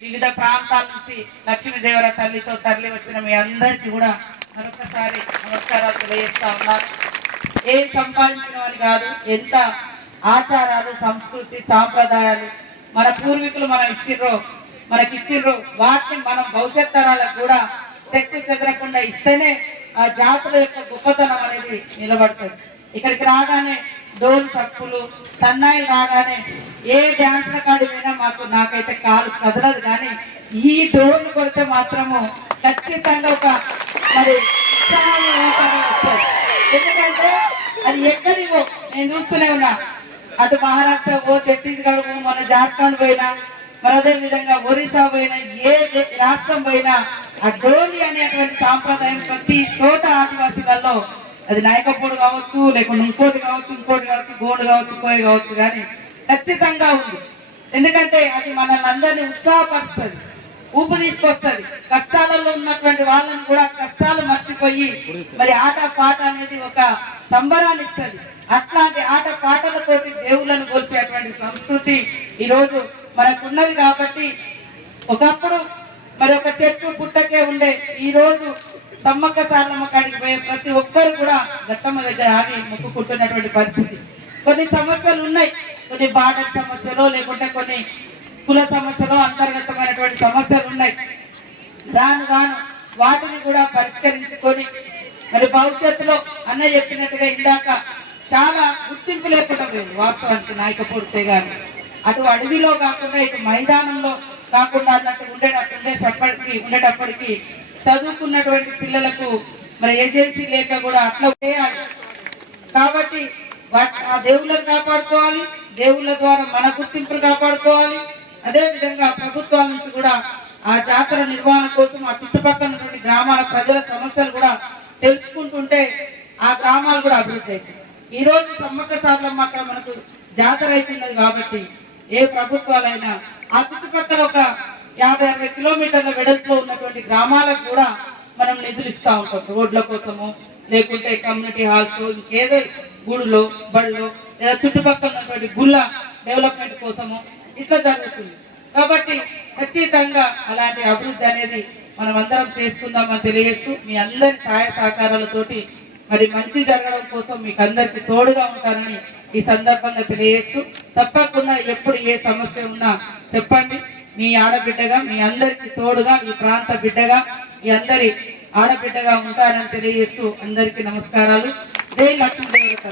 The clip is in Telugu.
వివిధ ప్రాంతాల నుంచి లక్ష్మీదేవర తల్లితో తరలి వచ్చిన మీ అందరికీ కూడా మరొకసారి నమస్కారాలు తెలియజేస్తా ఉన్నారు ఏం సంపాదించిన వారు కాదు ఎంత ఆచారాలు సంస్కృతి సాంప్రదాయాలు మన పూర్వీకులు మనం ఇచ్చిర్రో మనకిచ్చిర్రో వాటిని మనం భవిష్యత్ తరాలకు కూడా చెక్కు చెదరకుండా ఇస్తేనే ఆ జాతుల యొక్క గొప్పతనం అనేది నిలబడుతుంది. ఇక్కడికి రాగానే డోల్ సప్పులు సన్నాయిలు రాగానే ఏ డ్యాన్స్ కాడి నాకు నాకైతే కాలు కదలదు కానీ ఈ డ్రోన్ కొడితే మాత్రము ఖచ్చితంగా ఒక మరి ఎందుకంటే అది ఎక్కడివో నేను చూస్తూనే ఉన్నా. అటు మహారాష్ట్ర పో ఛత్తీస్గఢ్ పో మన జార్ఖండ్ పోయినా మరి అదే విధంగా ఒరిస్సా పోయినా ఏ రాష్ట్రం పోయినా ఆ డోలి అనేటువంటి సాంప్రదాయం ప్రతి చోట ఆదివాసీలలో అది నాయకపోడు కావచ్చు లేకుంటే ఇంకోటి కావచ్చు ఇంకోటి కావచ్చు గోడు కావచ్చు కోయ కావచ్చు కానీ ఖచ్చితంగా ఉంది. ఎందుకంటే అది మనల్ని అందరినీ ఉత్సాహపరుస్తుంది ఊపు తీసుకొస్తుంది. కష్టాలలో ఉన్నటువంటి వాళ్ళని కూడా కష్టాలు మర్చిపోయి మరి ఆట పాట అనేది ఒక సంబరాన్ని ఇస్తుంది. అట్లాంటి ఆట పాటలతోటి దేవుళ్ళను కొలిచేటువంటి సంస్కృతి ఈ రోజు మనకున్నది కాబట్టి ఒకప్పుడు మరి ఒక చెట్టు పుట్టకే ఉండే ఈ రోజు సమ్మక్క సారమ్మ కాడికి పోయే ప్రతి ఒక్కరు కూడా గట్టమ్మ దగ్గర ఆగి మొక్కుకుంటున్నటువంటి పరిస్థితి. కొన్ని సమస్యలు ఉన్నాయి. కొన్ని బార్డర్ సమస్యలు లేకుంటే కొన్ని కుల సమస్యలు అంతర్గతమైనటువంటి సమస్యలు ఉన్నాయి. రాను రాను వాటిని కూడా పరిష్కరించుకొని మరి భవిష్యత్తులో అన్న చెప్పినట్టుగా ఇందాక చాలా గుర్తింపు లేకుండా పోయింది వాస్తవానికి నాయకపోతే గారు. అటు అడవిలో కాకుండా ఇటు మైదానంలో కాకుండా అన్నట్టు ఉండేటట్టు ఉండేటప్పటికి ఉండేటప్పటికి చదువుకున్నటువంటి పిల్లలకు మరి ఏజెన్సీ లేక కూడా అట్లా చేయాలి. కాబట్టి ఆ దేవుళ్ళని కాపాడుకోవాలి దేవుళ్ళ ద్వారా మన గుర్తింపులు కాపాడుకోవాలి. అదే విధంగా ప్రభుత్వాల నుంచి కూడా ఆ జాతర నిర్వహణ కోసం ఆ చుట్టుపక్కల ఉన్నటువంటి గ్రామాల ప్రజల సమస్యలు కూడా తెలుసుకుంటుంటే ఆ గ్రామాలు కూడా అభివృద్ధి అవుతాయి. ఈ రోజు సమ్మక్క సార్లమ్మ అక్కడ మనకు జాతర అవుతున్నది కాబట్టి ఏ ప్రభుత్వాలైనా ఆ చుట్టుపక్కల ఒక యాభై అరవై కిలోమీటర్ల వెడల్పులో ఉన్నటువంటి గ్రామాలకు కూడా మనం నిధులు ఇస్తూ ఉంటాం. రోడ్ల కోసము లేకుంటే కమ్యూనిటీ హాల్స్ ఇంకేదో గుడిలో బళ్ళు లేదా చుట్టుపక్కల ఉన్నటువంటి గుళ్ళ డెవలప్మెంట్ కోసము ఇట్లా జరుగుతుంది. కాబట్టి ఖచ్చితంగా అలాంటి అభివృద్ధి అనేది మనం అందరం చేసుకుందామని తెలియజేస్తూ మీ అందరి సహాయ సహకారాలతోటి మరి మంచి జరగడం కోసం మీకు అందరికి తోడుగా ఉంటానని ఈ సందర్భంగా తెలియజేస్తూ తప్పకుండా ఎప్పుడు ఏ సమస్య ఉన్నా చెప్పండి. మీ ఆడబిడ్డగా మీ అందరికి తోడుగా ఈ ప్రాంత బిడ్డగా మీ అందరి ఆడబిడ్డగా ఉంటారని తెలియజేస్తూ అందరికీ నమస్కారాలు. జై లక్ష్మీదేవత